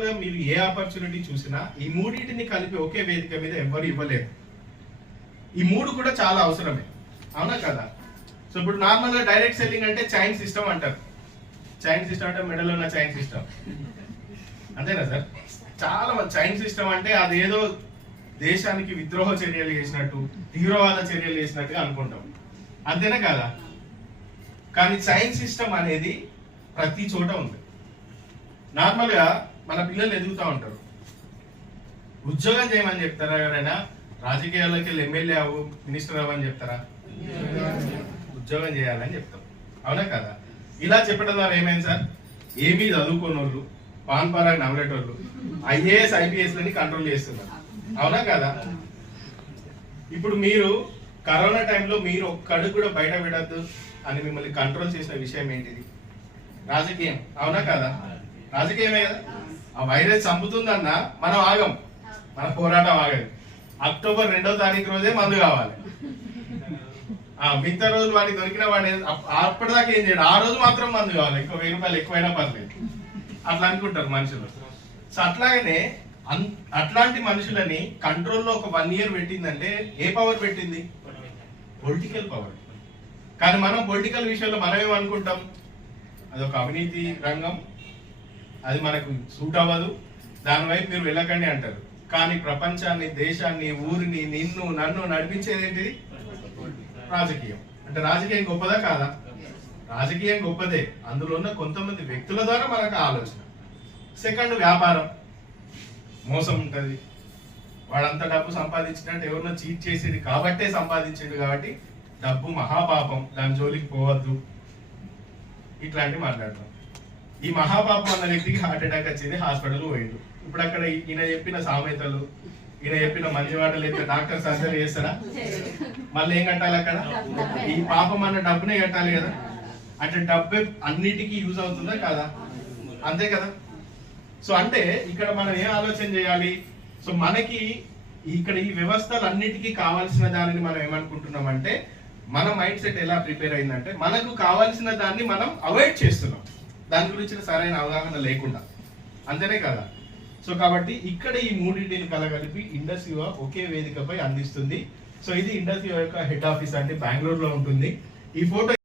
Normal గా మీరు ఏ opportunity చూసినా ఈ మూడింటిని కలిపి ఒకే వేదిక మీద ఎవరు ఇవ్వలేరు. ఈ మూడు కూడా చాలా అవసరమే, అవునా కదా? సో ఇప్పుడు నార్మల్ గా డైరెక్ట్ సెల్లింగ్ అంటే చైన్ సిస్టమ్ అంటారు. చైన్ సిస్టమ్ అంటే మెడలో ఉన్న చైన్ సిస్టమ్, అంతేనా సార్? చాలా మంది చైన్ సిస్టమ్ అంటే అదేదో దేశానికి విద్రోహ చర్యలు చేసినట్టు, తీవ్రవాద చర్యలు చేసినట్టుగా అనుకుంటాం, అంతేనా కదా? కానీ చైన్ సిస్టమ్ అనేది ప్రతి చోట ఉంది. నార్మల్ గా మన పిల్లలు ఎదుగుతూ ఉంటారు, ఉద్యోగం చేయమని చెప్తారా? ఎవరైనా రాజకీయాల్లోకి వెళ్ళి ఎమ్మెల్యే అవ్వు, మినిస్టర్ అవ్వని చెప్తారా? ఉద్యోగం చేయాలని చెప్తాం, అవునా కదా? ఇలా చెప్పడం ద్వారా ఏమైంది సార్? ఏమీ చదువుకున్న వాళ్ళు, పాన్ పరాగ్ నమ్మేటోళ్ళు ఐఏఎస్ ఐపీఎస్ లని కంట్రోల్ చేస్తున్నారు, అవునా కదా? ఇప్పుడు మీరు కరోనా టైంలో మీరు ఒక్కడు కూడా బయట విడద్దు అని మిమ్మల్ని కంట్రోల్ చేసిన విషయం ఏంటిది? రాజకీయం, అవునా కదా? రాజకీయమే కదా. ఆ వైరస్ చంపుతుందన్నా మనం ఆగం, మన పోరాటం ఆగదు. అక్టోబర్ 2వ తారీఖు రోజే మందు కావాలి. మిగతా రోజులు వాడికి దొరికిన వాడి అప్పటిదాకా ఏం చేయడు, ఆ రోజు మాత్రం మందు కావాలి, ఎక్కువ 1000 రూపాయలు ఎక్కువైనా పర్లేదు అట్లా అనుకుంటారు మనుషులు. సో అట్లాగనే అట్లాంటి మనుషులని కంట్రోల్లో ఒక 1 year పెట్టిందంటే ఏ పవర్ పెట్టింది? Political power. కానీ మనం పొలిటికల్ విషయంలో మనం ఏమనుకుంటాం? అదొక అవినీతి రంగం, అది మనకు సూట్ అవ్వదు, దాని వైపు మీరు వెళ్ళకండి అంటారు. కానీ ప్రపంచాన్ని, దేశాన్ని, ఊరిని, నిన్ను నన్ను నడిపించేది ఏంటిది? రాజకీయం. అంటే రాజకీయం గొప్పదా కాదా? రాజకీయం గొప్పదే, అందులో ఉన్న కొంతమంది వ్యక్తుల ద్వారా మనకు ఆలోచన. సెకండ్, వ్యాపారం, మోసం ఉంటది. వాడంతా డబ్బు సంపాదించినట్టు ఎవరినో చీట్ చేసేది కాబట్టే సంపాదించిండు, కాబట్టి డబ్బు మహాపాపం, దాని జోలికి పోవద్దు, ఇట్లాంటివి మాట్లాడతాం. ఈ మహాపాపం అన్న వ్యక్తికి హార్ట్ అటాక్ వచ్చేది, హాస్పిటల్ పోయిండు. ఇప్పుడు అక్కడ ఈయన చెప్పిన సామెతలు, ఈయన చెప్పిన మంచి మాటలు అయితే డాక్టర్ సర్జరీ చేస్తారా? మళ్ళీ ఏం కట్టాలి అక్కడ? ఈ పాపం అన్న డబ్బునే కట్టాలి కదా. అంటే డబ్బే అన్నిటికీ యూజ్ అవుతుందా కాదా? అంతే కదా. సో అంటే ఇక్కడ మనం ఏం ఆలోచన చేయాలి? సో మనకి ఇక్కడ ఈ వ్యవస్థలు అన్నిటికీ కావాల్సిన దానిని మనం ఏమనుకుంటున్నాం అంటే, మన మైండ్ సెట్ ఎలా ప్రిపేర్ అయిందంటే మనకు కావాల్సిన దాన్ని మనం అవాయిడ్ చేస్తున్నాం, దాని గురించి సరైన అవగాహన లేకుండా, అంతేనే కదా. సో కాబట్టి ఇక్కడ ఈ మూడింటిని కలగలిపి ఇండస్ యువ ఒకే వేదికపై అందిస్తుంది. సో ఇది ఇండస్ యువ యొక్క హెడ్ ఆఫీస్ అంటే బెంగళూరులో ఉంటుంది. ఈ ఫోటో